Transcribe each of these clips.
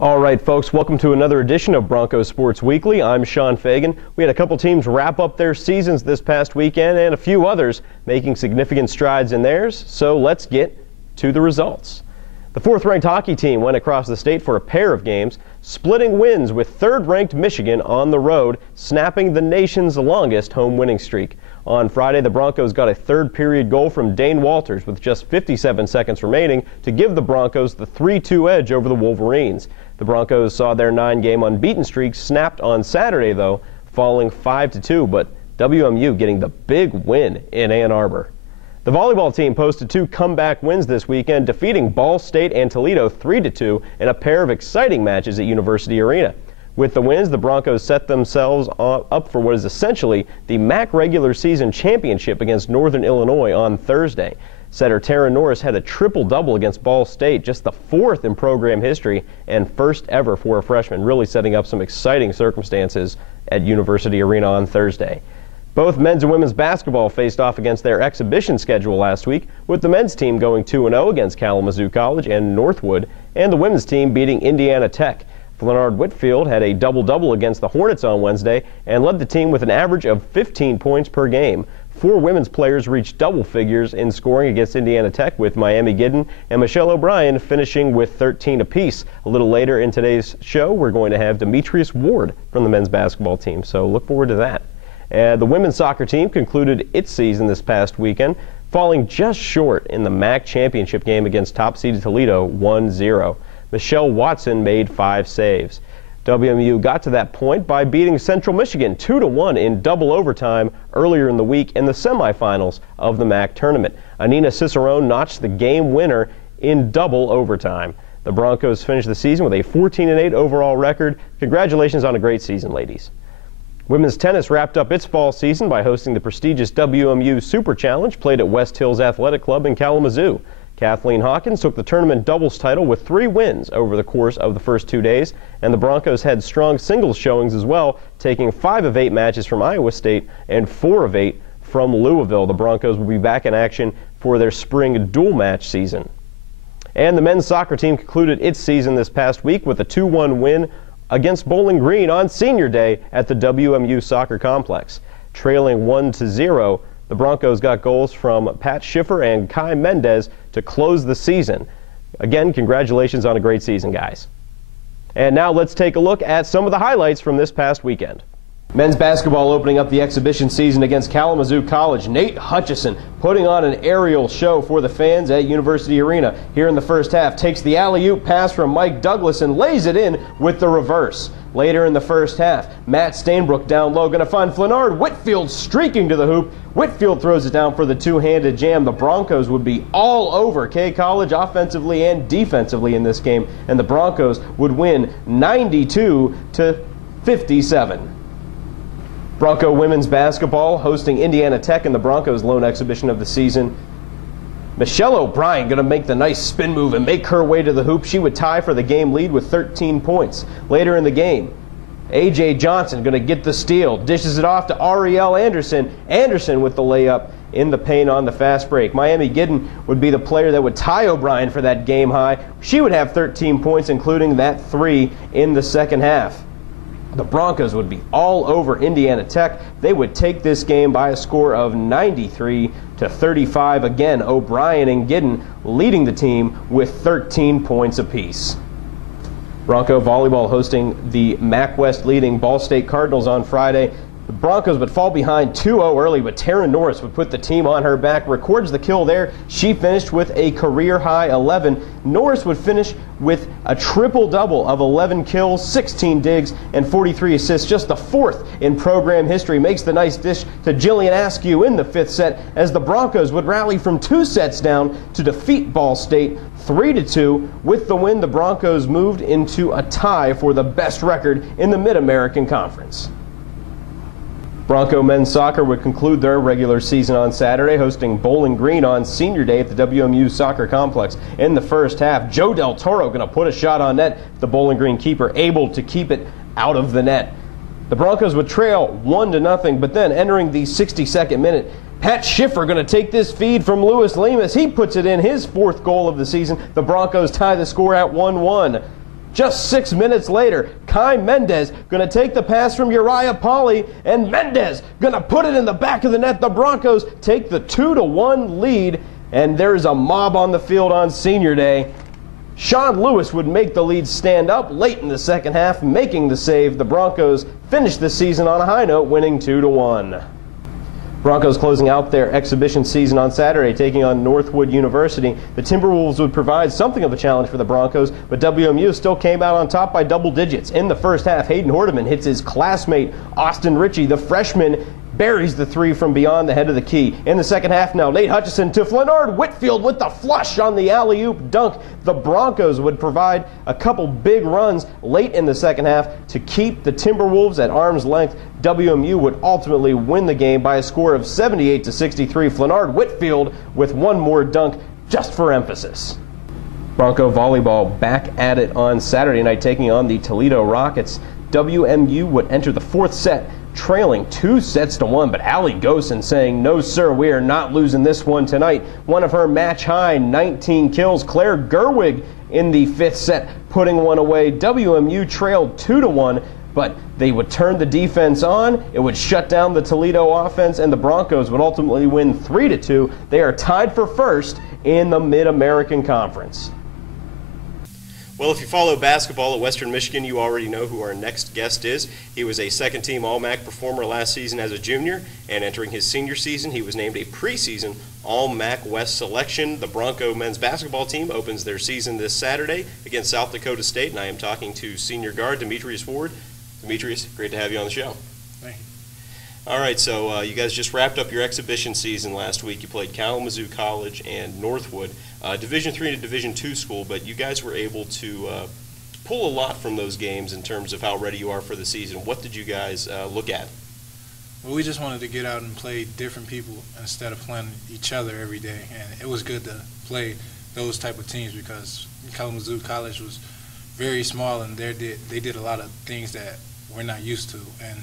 All right, folks, welcome to another edition of Bronco Sports Weekly. I'm Sean Fagan. We had a couple teams wrap up their seasons this past weekend and a few others making significant strides in theirs, so let's get to the results. The fourth-ranked hockey team went across the state for a pair of games, splitting wins with third-ranked Michigan on the road, snapping the nation's longest home winning streak. On Friday, the Broncos got a third-period goal from Dane Walters with just 57 seconds remaining to give the Broncos the 3-2 edge over the Wolverines. The Broncos saw their 9-game unbeaten streak snapped on Saturday, though, falling 5-2, but WMU getting the big win in Ann Arbor. The volleyball team posted 2 comeback wins this weekend, defeating Ball State and Toledo 3-2 in a pair of exciting matches at University Arena. With the wins, the Broncos set themselves up for what is essentially the MAC regular season championship against Northern Illinois on Thursday. Setter Tara Norris had a triple-double against Ball State, just the 4th in program history and first ever for a freshman, really setting up some exciting circumstances at University Arena on Thursday. Both men's and women's basketball faced off against their exhibition schedule last week, with the men's team going 2-0 against Kalamazoo College and Northwood, and the women's team beating Indiana Tech. Leonard Whitfield had a double-double against the Hornets on Wednesday and led the team with an average of 15 points per game. 4 women's players reached double figures in scoring against Indiana Tech, with Miami Gidden and Michelle O'Brien finishing with 13 apiece. A little later in today's show, we're going to have Demetrius Ward from the men's basketball team, so look forward to that. The women's soccer team concluded its season this past weekend, falling just short in the MAC championship game against top-seeded Toledo 1-0. Michelle Watson made 5 saves. WMU got to that point by beating Central Michigan 2-1 in double overtime earlier in the week in the semifinals of the MAC tournament. Anina Cicerone notched the game winner in double overtime. The Broncos finished the season with a 14-8 overall record. Congratulations on a great season, ladies. Women's tennis wrapped up its fall season by hosting the prestigious WMU Super Challenge played at West Hills Athletic Club in Kalamazoo. Kathleen Hawkins took the tournament doubles title with 3 wins over the course of the first 2 days, and the Broncos had strong singles showings as well, taking 5 of 8 matches from Iowa State and 4 of 8 from Louisville. The Broncos will be back in action for their spring dual match season. And the men's soccer team concluded its season this past week with a 2-1 win against Bowling Green on Senior Day at the WMU Soccer Complex. Trailing 1-0, the Broncos got goals from Pat Schiffer and Kai Mendez to close the season. Again, congratulations on a great season, guys. And now let's take a look at some of the highlights from this past weekend. Men's basketball opening up the exhibition season against Kalamazoo College. Nate Hutchison putting on an aerial show for the fans at University Arena. Here in the first half, takes the alley-oop pass from Mike Douglas and lays it in with the reverse. Later in the first half, Matt Stainbrook down low, going to find Flenard Whitfield streaking to the hoop. Whitfield throws it down for the two-handed jam. The Broncos would be all over K College offensively and defensively in this game, and the Broncos would win 92-57. Bronco women's basketball hosting Indiana Tech in the Broncos' lone exhibition of the season. Michelle O'Brien going to make the nice spin move and make her way to the hoop. She would tie for the game lead with 13 points. Later in the game, A.J. Johnson going to get the steal, dishes it off to Ariel Anderson. Anderson with the layup in the paint on the fast break. Miami Gidden would be the player that would tie O'Brien for that game high. She would have 13 points, including that 3 in the second half. The Broncos would be all over Indiana Tech. They would take this game by a score of 93-35. Again, O'Brien and Gidden leading the team with 13 points apiece. Bronco volleyball hosting the MAC West leading Ball State Cardinals on Friday. The Broncos would fall behind 2-0 early, but Tara Norris would put the team on her back, records the kill there. She finished with a career-high 11. Norris would finish with a triple-double of 11 kills, 16 digs, and 43 assists, just the 4th in program history. Makes the nice dish to Jillian Askew in the 5th set, as the Broncos would rally from 2 sets down to defeat Ball State 3-2. With the win, the Broncos moved into a tie for the best record in the Mid-American Conference. Bronco men's soccer would conclude their regular season on Saturday, hosting Bowling Green on Senior Day at the WMU Soccer Complex. In the first half, Joe Del Toro going to put a shot on net. The Bowling Green keeper able to keep it out of the net. The Broncos would trail 1-0, but then entering the 62nd minute, Pat Schiffer going to take this feed from Louis Lemus. He puts it in, his 4th goal of the season. The Broncos tie the score at 1-1. Just 6 minutes later, Kai Mendez going to take the pass from Uriah Pauley, and Mendez going to put it in the back of the net. The Broncos take the 2-1 lead, and there's a mob on the field on Senior Day. Sean Lewis would make the lead stand up late in the second half, making the save. The Broncos finished the season on a high note, winning 2-1. Broncos closing out their exhibition season on Saturday, taking on Northwood University. The Timberwolves would provide something of a challenge for the Broncos, but WMU still came out on top by double digits. In the first half, Hayden Hordeman hits his classmate Austin Ritchie. The freshman buries the three from beyond the head of the key. In the second half now, Nate Hutchison to Flanard Whitfield with the flush on the alley-oop dunk. The Broncos would provide a couple big runs late in the second half to keep the Timberwolves at arm's length. WMU would ultimately win the game by a score of 78-63. Flanard Whitfield with one more dunk just for emphasis. Bronco volleyball back at it on Saturday night, taking on the Toledo Rockets. WMU would enter the fourth set trailing 2-1, but Allie Gosen saying, "No, sir, we are not losing this one tonight." One of her match-high 19 kills, Claire Gerwig in the fifth set, putting one away. WMU trailed 2-1, but they would turn the defense on. It would shut down the Toledo offense, and the Broncos would ultimately win 3-2. They are tied for first in the Mid-American Conference. Well, if you follow basketball at Western Michigan, you already know who our next guest is. He was a second-team All-MAC performer last season as a junior, and entering his senior season, he was named a preseason All-MAC West selection. The Bronco men's basketball team opens their season this Saturday against South Dakota State, and I am talking to senior guard Demetrius Ward. Demetrius, great to have you on the show. Thank you. All right, so you guys just wrapped up your exhibition season last week. You played Kalamazoo College and Northwood, Division III to Division II school, but you guys were able to pull a lot from those games in terms of how ready you are for the season. What did you guys look at? Well, we just wanted to get out and play different people instead of playing each other every day, and it was good to play those type of teams because Kalamazoo College was very small, and they did a lot of things that we're not used to. And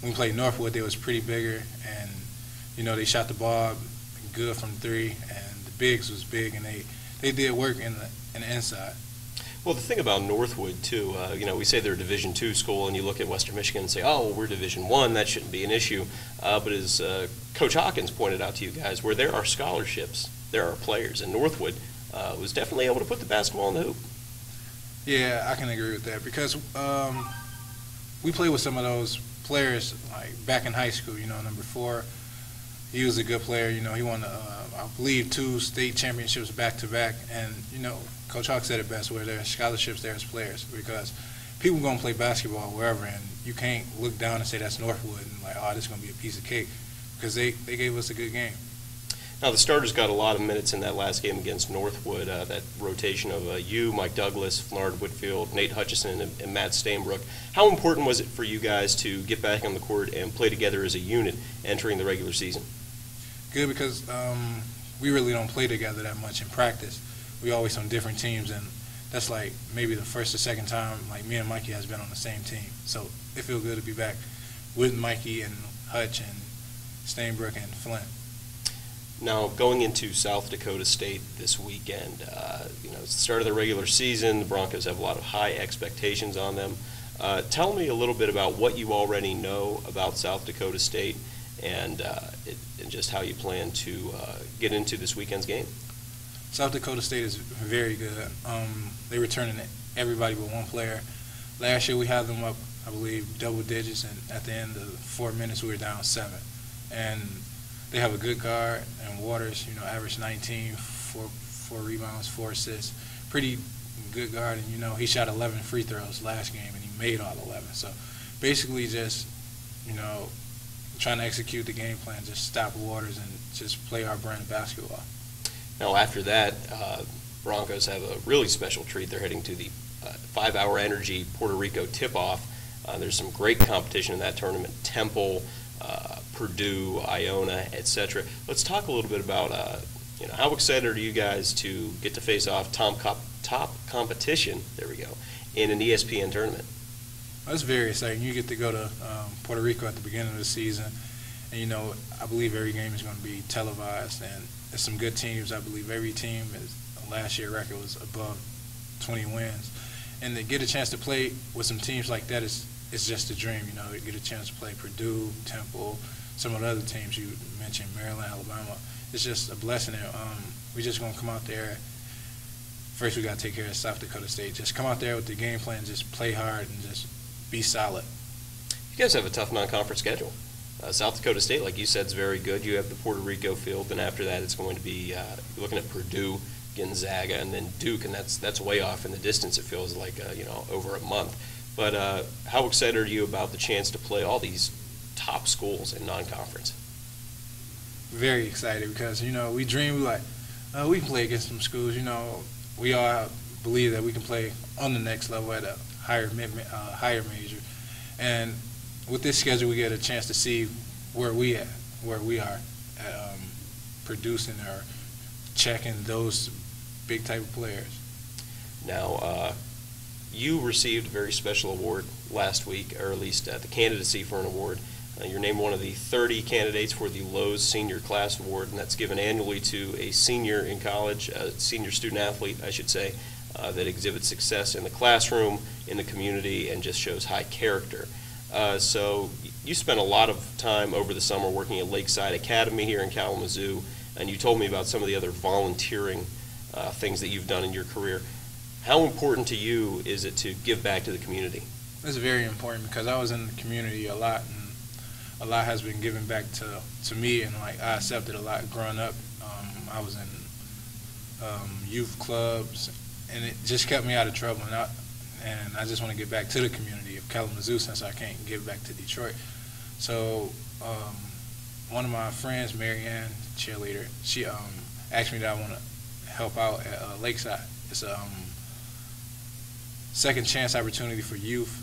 when we played Northwood, they was pretty bigger, and they shot the ball good from three, and the bigs was big, and they did work in the inside. Well, the thing about Northwood too, we say they're a Division II school, and you look at Western Michigan and say, "Oh, well, we're Division I, that shouldn't be an issue." But as Coach Hawkins pointed out to you guys, where there are scholarships, there are players, and Northwood was definitely able to put the basketball in the hoop. Yeah, I can agree with that because we played with some of those players like back in high school. Number 4, he was a good player. He won, I believe, 2 state championships back to back. And Coach Hawk said it best: where there's scholarships, there's players. Because people gonna play basketball wherever, and you can't look down and say that's Northwood and like, oh, this is gonna be a piece of cake, because they gave us a good game. Now, the starters got a lot of minutes in that last game against Northwood, that rotation of you, Mike Douglas, Flanard Whitfield, Nate Hutchison, and Matt Stainbrook. How important was it for you guys to get back on the court and play together as a unit entering the regular season? Good, because we really don't play together that much in practice. We always on different teams, and that's like maybe the first or second time like me and Mikey has been on the same team. So it feels good to be back with Mikey and Hutch and Stainbrook and Flint. Now, going into South Dakota State this weekend, it's the start of the regular season. The Broncos have a lot of high expectations on them. Tell me a little bit about what you already know about South Dakota State and just how you plan to get into this weekend's game. South Dakota State is very good. They returning everybody but one player. Last year we had them up, I believe, double digits, and at the end of 4 minutes we were down 7. And they have a good guard, and Waters, averaged 19, 4 rebounds, 4 assists. Pretty good guard, and he shot 11 free throws last game, and he made all 11. So basically just, trying to execute the game plan, just stop Waters and just play our brand of basketball. Now, after that, Broncos have a really special treat. They're heading to the 5-Hour Energy Puerto Rico tip-off. There's some great competition in that tournament. Temple, Purdue, Iona, etc. Let's talk a little bit about, how excited are you guys to get to face off top competition, there we go, in an ESPN tournament? That's very exciting. You get to go to Puerto Rico at the beginning of the season, and I believe every game is going to be televised, and there's some good teams. I believe every team last year record was above 20 wins, And to get a chance to play with some teams like that is just a dream. You know, to get a chance to play Purdue, Temple, some of the other teams you mentioned, Maryland, Alabama. It's just a blessing. And we're just going to come out there. First, we got to take care of South Dakota State. Just come out there with the game plan, just play hard, and just be solid. You guys have a tough non-conference schedule. South Dakota State, like you said, is very good. You have the Puerto Rico field, and after that, it's going to be looking at Purdue, Gonzaga, and then Duke, and that's way off in the distance. It feels like over a month. But how excited are you about the chance to play all these top schools in non-conference? Very excited because we dream we can play against some schools. We all believe that we can play on the next level at a higher major, and with this schedule, we get a chance to see where we are at producing or checking those big type of players. Now, you received a very special award last week, or at least the candidacy for an award. You're named one of the 30 candidates for the Lowe's Senior Class Award, and that's given annually to a senior in college, a senior student athlete, I should say, that exhibits success in the classroom, in the community, and just shows high character. So you spent a lot of time over the summer working at Lakeside Academy here in Kalamazoo, and you told me about some of the other volunteering things that you've done in your career. How important to you is it to give back to the community? It's very important because I was in the community a lot, and a lot has been given back to me, and I accepted a lot growing up. I was in youth clubs, and it just kept me out of trouble. And I just want to get back to the community of Kalamazoo since I can't give back to Detroit. So one of my friends, Marianne, cheerleader, she asked me that I want to help out at Lakeside. It's a second chance opportunity for youth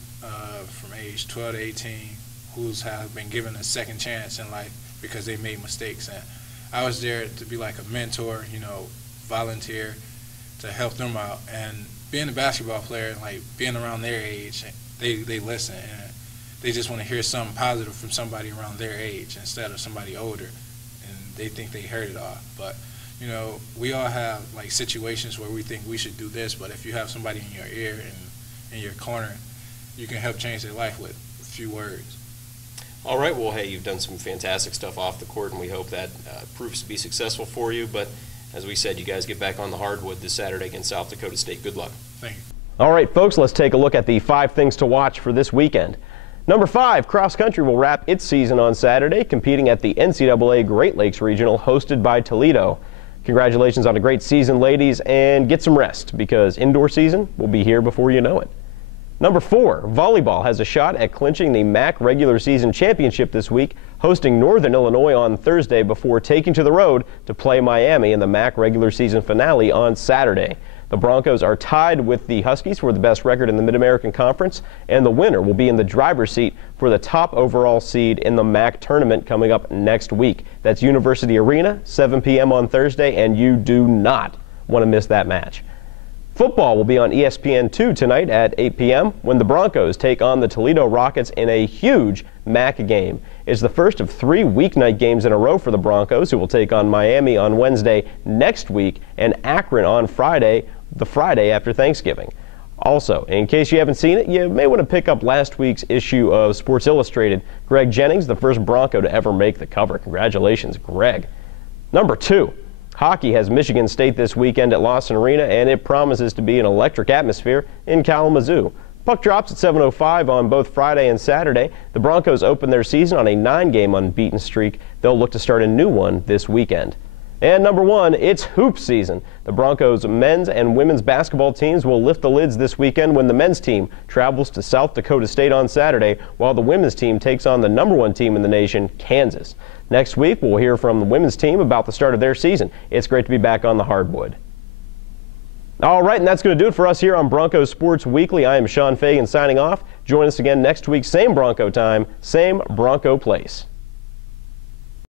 from age 12 to 18 who's have been given a second chance in life because they made mistakes. And I was there to be like a mentor, volunteer to help them out. And being a basketball player and being around their age, they listen and they just want to hear something positive from somebody around their age instead of somebody older, and they think they heard it all. But we all have situations where we think we should do this, but if you have somebody in your ear and in your corner, you can help change their life with a few words. All right, well, hey, you've done some fantastic stuff off the court, and we hope that proves to be successful for you. But as we said, you guys get back on the hardwood this Saturday against South Dakota State. Good luck. Thank you. All right, folks, let's take a look at the 5 things to watch for this weekend. Number 5, cross country will wrap its season on Saturday, competing at the NCAA Great Lakes Regional hosted by Toledo. Congratulations on a great season, ladies, and get some rest because indoor season will be here before you know it. Number 4, volleyball has a shot at clinching the MAC regular season championship this week, hosting Northern Illinois on Thursday before taking to the road to play Miami in the MAC regular season finale on Saturday. The Broncos are tied with the Huskies for the best record in the Mid-American Conference, and the winner will be in the driver's seat for the top overall seed in the MAC tournament coming up next week. That's University Arena, 7 p.m. on Thursday, and you do not want to miss that match. Football will be on ESPN2 tonight at 8 p.m. when the Broncos take on the Toledo Rockets in a huge MAC game. It's the first of 3 weeknight games in a row for the Broncos, who will take on Miami on Wednesday next week and Akron on Friday, the Friday after Thanksgiving. Also, in case you haven't seen it, you may want to pick up last week's issue of Sports Illustrated. Greg Jennings, the first Bronco to ever make the cover. Congratulations, Greg. Number 2. Hockey has Michigan State this weekend at Lawson Arena, and it promises to be an electric atmosphere in Kalamazoo. Puck drops at 7:05 on both Friday and Saturday. The Broncos open their season on a 9-game unbeaten streak. They'll look to start a new one this weekend. And number 1, it's hoop season. The Broncos men's and women's basketball teams will lift the lids this weekend when the men's team travels to South Dakota State on Saturday, while the women's team takes on the number 1 team in the nation, Kansas. Next week, we'll hear from the women's team about the start of their season. It's great to be back on the hardwood. All right, and that's going to do it for us here on Bronco Sports Weekly. I am Sean Fagan signing off. Join us again next week, same Bronco time, same Bronco place.